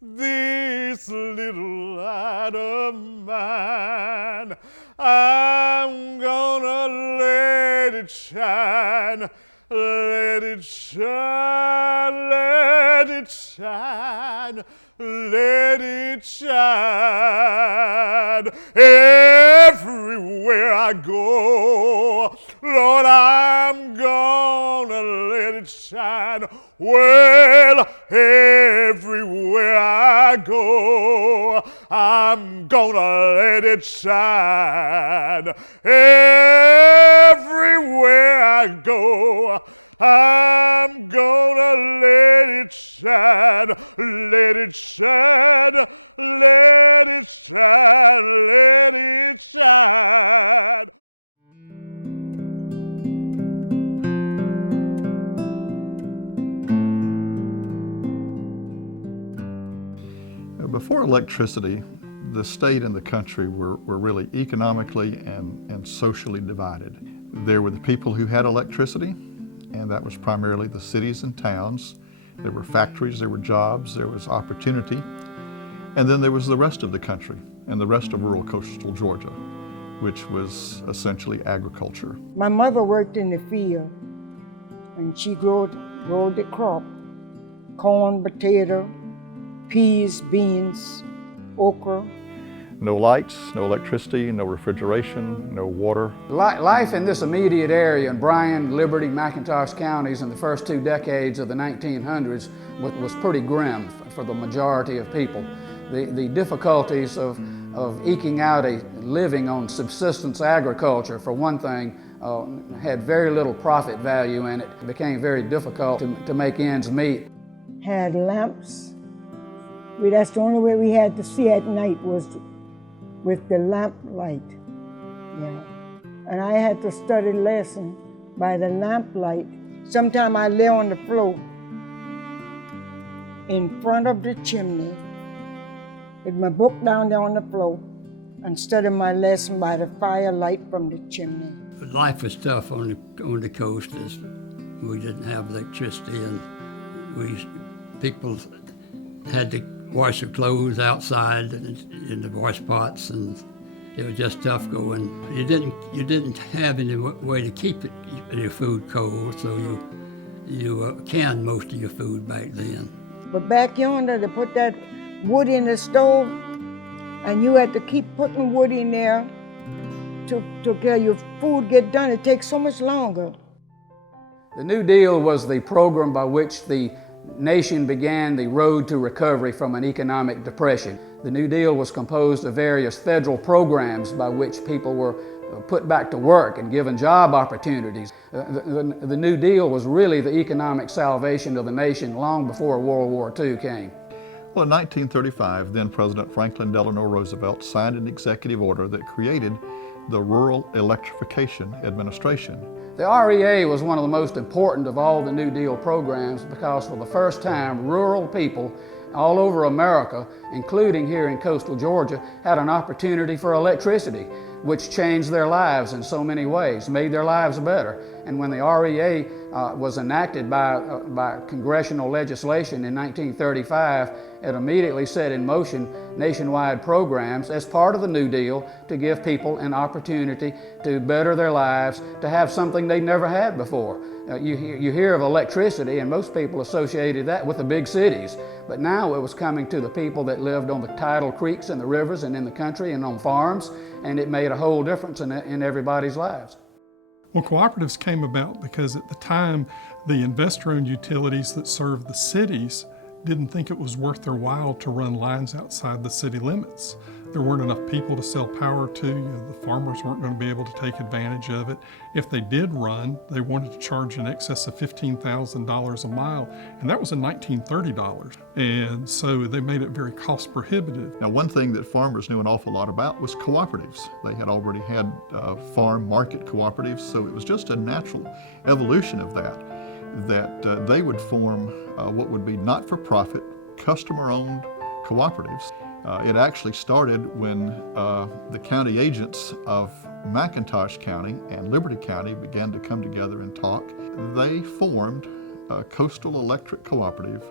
this little light of mine. I'm gonna let it shine, let it shine, let it shine, let it shine. Everywhere I go, Lord, I'm gonna let it shine. Well, everywhere I go, I'm gonna let it shine. Everywhere I go, I'm gonna let it shine, let it shine, let it shine, let it shine. Before electricity, the state and the country were really economically and socially divided. There were the people who had electricity, and that was primarily the cities and towns. There were factories, there were jobs, there was opportunity. And then there was the rest of the country and the rest of rural coastal Georgia, which was essentially agriculture. My mother worked in the field, and she grew the crop: corn, potato, peas, beans, okra. No lights, no electricity, no refrigeration, no water. Life in this immediate area in Bryan, Liberty, McIntosh counties in the first 2 decades of the 1900s was pretty grim for the majority of people. The difficulties of eking out a living on subsistence agriculture, for one thing, had very little profit value in it. It became very difficult to make ends meet. Had lamps. That's the only way we had to see at night was with the lamp light. Yeah. And I had to study lesson by the lamp light. Sometimes I lay on the floor in front of the chimney with my book down there on the floor and study my lesson by the firelight from the chimney. Life was tough on the coast as we didn't have electricity, and people had to wash their clothes outside in the wash pots, and it was just tough going. You didn't have any way to keep your food cold, so you canned most of your food back then. But back yonder, they put that wood in the stove, and you had to keep putting wood in there to get your food get done. It takes so much longer. The New Deal was the program by which the nation began the road to recovery from an economic depression. The New Deal was composed of various federal programs by which people were put back to work and given job opportunities. The New Deal was really the economic salvation of the nation long before World War II came. Well, in 1935, then President Franklin Delano Roosevelt signed an executive order that created the Rural Electrification Administration. The REA was one of the most important of all the New Deal programs because for the first time, rural people all over America, including here in coastal Georgia, had an opportunity for electricity, which changed their lives in so many ways, made their lives better. And when the REA was enacted by congressional legislation in 1935, it immediately set in motion nationwide programs as part of the New Deal to give people an opportunity to better their lives, to have something they never had before. You hear of electricity, and most people associated that with the big cities. But now it was coming to the people that lived on the tidal creeks and the rivers and in the country and on farms, and it made a whole difference in everybody's lives. Well, cooperatives came about because at the time, the investor-owned utilities that served the cities didn't think it was worth their while to run lines outside the city limits. There weren't enough people to sell power to. The farmers weren't going to be able to take advantage of it. If they did run, they wanted to charge in excess of $15,000 a mile, and that was in 1930 dollars. And so they made it very cost prohibitive. Now, one thing that farmers knew an awful lot about was cooperatives. They had already had farm market cooperatives, so it was just a natural evolution of that they would form what would be not-for-profit, customer-owned cooperatives. It actually started when the county agents of McIntosh County and Liberty County began to come together and talk. They formed a Coastal Electric Cooperative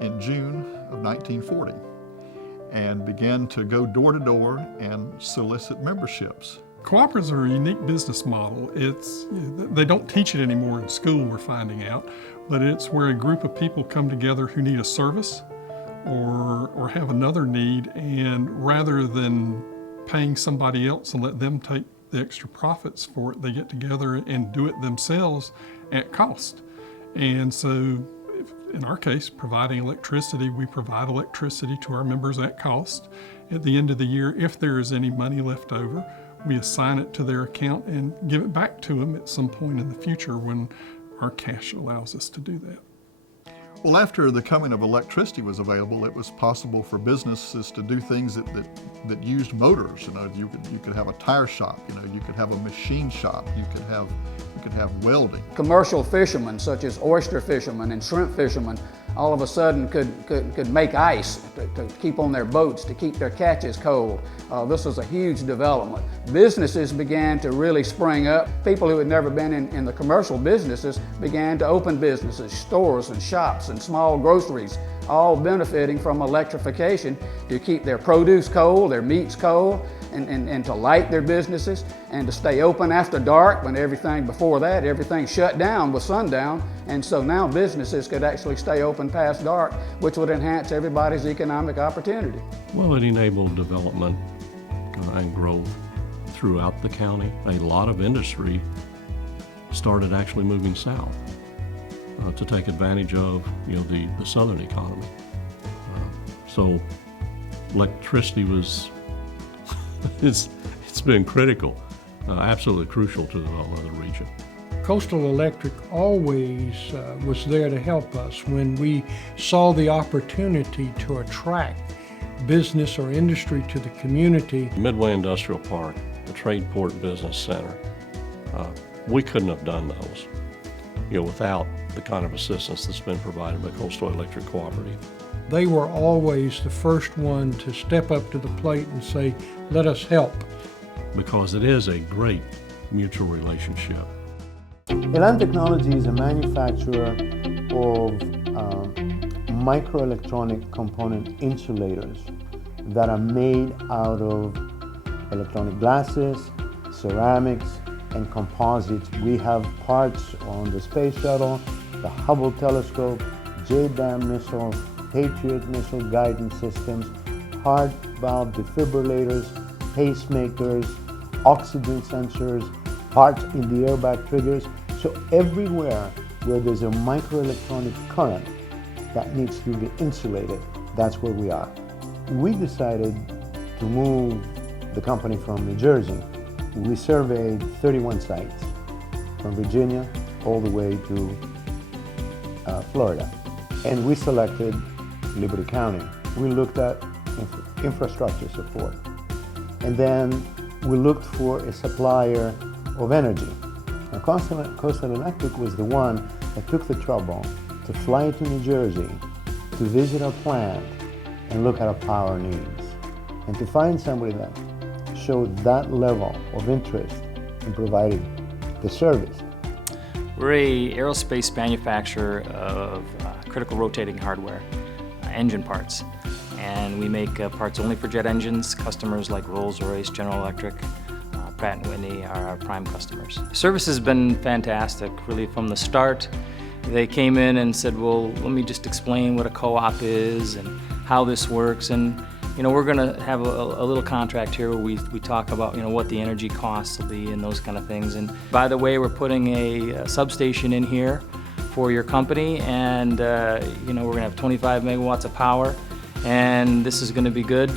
in June of 1940 and began to go door to door and solicit memberships. Cooperatives are a unique business model. They don't teach it anymore in school, we're finding out, but it's where a group of people come together who need a service or have another need, and rather than paying somebody else and let them take the extra profits for it, they get together and do it themselves at cost. And so, in our case, providing electricity, we provide electricity to our members at cost. At the end of the year, if there is any money left over, we assign it to their account and give it back to them at some point in the future when our cash allows us to do that. Well, after the coming of electricity was available, it was possible for businesses to do things that used motors. You know, you could have a tire shop. You know, you could have a machine shop. You could have welding. Commercial fishermen, such as oyster fishermen and shrimp fishermen, all of a sudden could make ice to keep on their boats, to keep their catches cold. This was a huge development. Businesses began to really spring up. People who had never been in the commercial businesses began to open businesses, stores and shops and small groceries, all benefiting from electrification to keep their produce cold, their meats cold, and to light their businesses and to stay open after dark when everything shut down with sundown. And so now businesses could actually stay open past dark, which would enhance everybody's economic opportunity. Well, it enabled development and growth throughout the county. A lot of industry started actually moving south to take advantage of the southern economy. So electricity was it's been critical, absolutely crucial to the development of the region. Coastal Electric always was there to help us when we saw the opportunity to attract business or industry to the community. Midway Industrial Park, the Tradeport Business Center, we couldn't have done those without the kind of assistance that's been provided by Coastal Electric Cooperative. They were always the first one to step up to the plate and say, let us help. Because it is a great mutual relationship. Elan Technology is a manufacturer of microelectronic component insulators that are made out of electronic glasses, ceramics, and composites. We have parts on the Space Shuttle, the Hubble Telescope, JDAM missile, Patriot missile guidance systems, heart valve defibrillators, pacemakers, oxygen sensors, parts in the airbag triggers. So everywhere where there's a microelectronic current that needs to be insulated, that's where we are. We decided to move the company from New Jersey. We surveyed 31 sites from Virginia all the way to Florida. And we selected Liberty County. We looked at infrastructure support. And then we looked for a supplier of energy. Now, Coastal Electric was the one that took the trouble to fly to New Jersey to visit our plant and look at our power needs. And to find somebody that showed that level of interest in providing the service. We're an aerospace manufacturer of critical rotating hardware, engine parts. And we make parts only for jet engines. Customers like Rolls-Royce, General Electric, Pratt & Whitney are our prime customers. Service has been fantastic, really from the start. They came in and said, well, let me just explain what a co-op is and how this works. And we're going to have a little contract here where we talk about what the energy costs will be and those kind of things. And by the way, we're putting a substation in here for your company, and we're going to have 25 megawatts of power, and this is going to be good,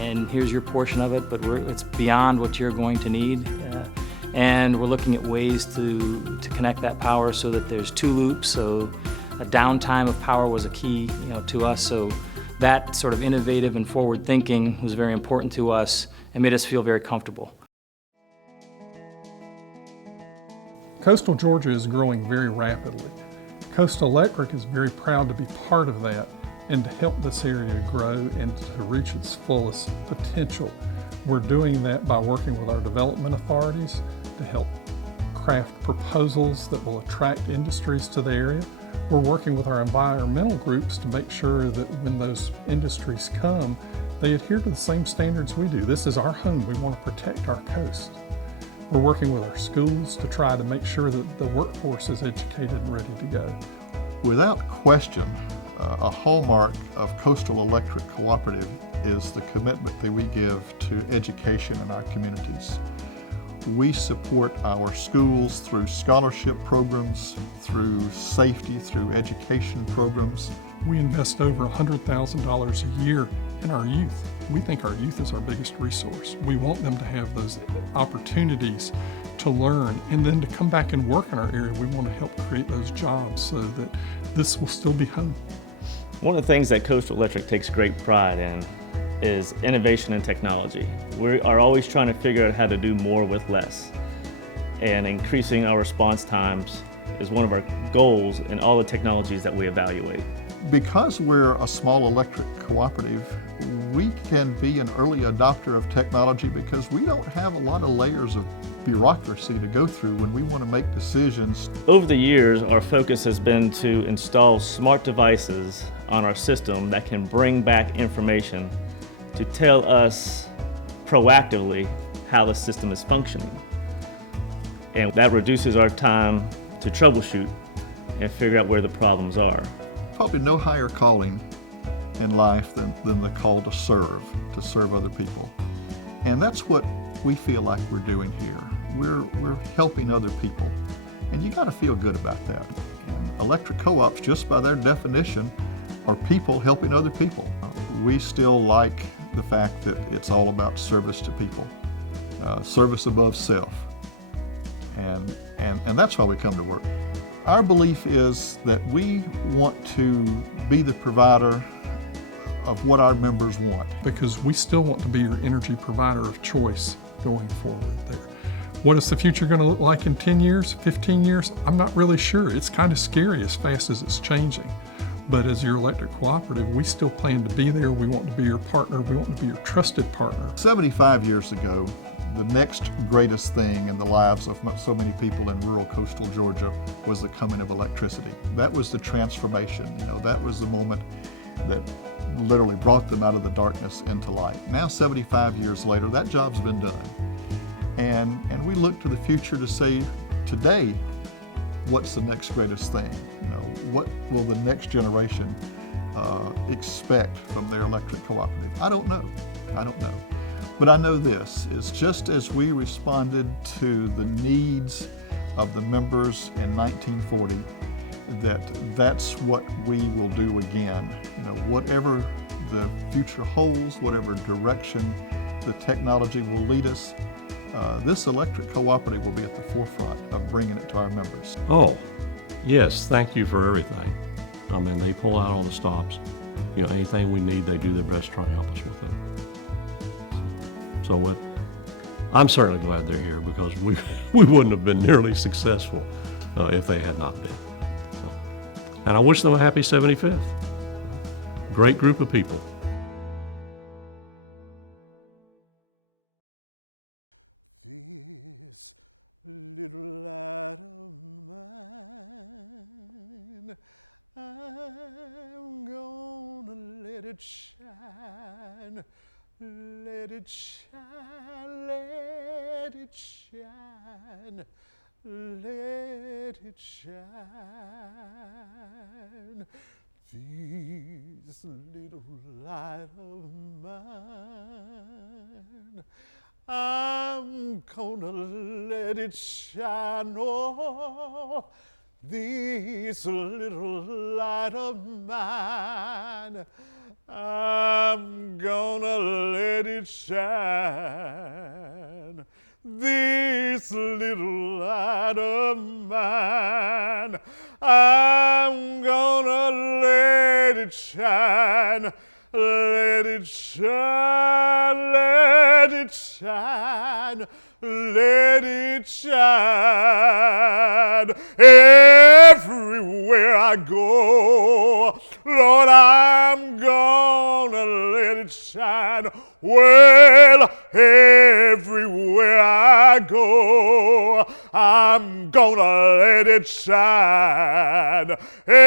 and here's your portion of it, but it's beyond what you're going to need. And we're looking at ways to connect that power so that there's two loops, so a downtime of power was a key to us. So that sort of innovative and forward thinking was very important to us and made us feel very comfortable. Coastal Georgia is growing very rapidly. Coastal Electric is very proud to be part of that and to help this area grow and to reach its fullest potential. We're doing that by working with our development authorities to help craft proposals that will attract industries to the area. We're working with our environmental groups to make sure that when those industries come, they adhere to the same standards we do. This is our home. We want to protect our coast. We're working with our schools to try to make sure that the workforce is educated and ready to go. Without question, a hallmark of Coastal Electric Cooperative is the commitment that we give to education in our communities. We support our schools through scholarship programs, through safety, through education programs. We invest over $100,000 a year in our youth. We think our youth is our biggest resource. We want them to have those opportunities to learn and then to come back and work in our area. We want to help create those jobs so that this will still be home. One of the things that Coastal Electric takes great pride in is innovation and technology. We are always trying to figure out how to do more with less. And increasing our response times is one of our goals in all the technologies that we evaluate. Because we're a small electric cooperative, we can be an early adopter of technology because we don't have a lot of layers of bureaucracy to go through when we want to make decisions. Over the years, our focus has been to install smart devices on our system that can bring back information to tell us proactively how the system is functioning. And that reduces our time to troubleshoot and figure out where the problems are. Probably no higher calling in life than the call to serve other people. And that's what we feel like we're doing here. We're helping other people. And you got to feel good about that. And electric co-ops, just by their definition, are people helping other people. We still like the fact that it's all about service to people, service above self. And that's why we come to work. Our belief is that we want to be the provider of what our members want. Because we still want to be your energy provider of choice going forward there. What is the future going to look like in 10 years, 15 years? I'm not really sure. It's kind of scary as fast as it's changing. But as your electric cooperative, we still plan to be there. We want to be your partner. We want to be your trusted partner. 75 years ago, the next greatest thing in the lives of so many people in rural coastal Georgia was the coming of electricity. That was the transformation. That was the moment that literally brought them out of the darkness into light. Now, 75 years later, that job's been done. And we look to the future to say, today, what's the next greatest thing? What will the next generation expect from their electric cooperative? I don't know. But I know this, is just as we responded to the needs of the members in 1940, that's what we will do again. Whatever the future holds, whatever direction the technology will lead us, this electric cooperative will be at the forefront of bringing it to our members. Oh, yes, thank you for everything. I mean, they pull out all the stops. Anything we need, they do their best to try to help us with it. So I'm certainly glad they're here because we wouldn't have been nearly successful if they had not been. So, and I wish them a happy 75th. Great group of people. This little light of mine, I'm gonna let it shine. Let it shine, let it shine, let it shine. This little light of mine, I'm gonna let it shine. Oh, this little light of mine, I'm gonna let it shine. This little light of mine, I'm gonna let it shine. Let it shine, let it shine, let it shine. Everywhere I go, Lord, I'm gonna let it shine. Well, everywhere I go, I'm gonna let it shine. Everywhere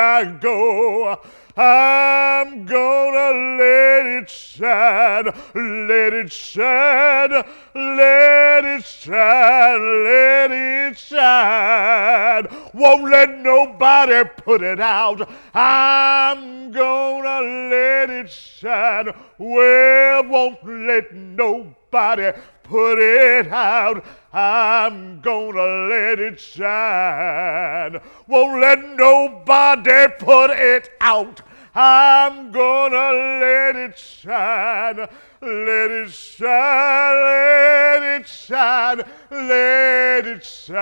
I go, I'm gonna let it shine, let it shine, let it shine, let it shine. Won't let nobody put it out. I'm gonna let it shine. Well, won't let nobody put it out. I'm gonna let it shine. Won't let nobody put it out. I'm gonna let it shine. Let it shine, let it shine, let it shine.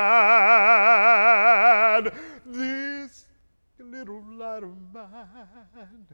This little light of mine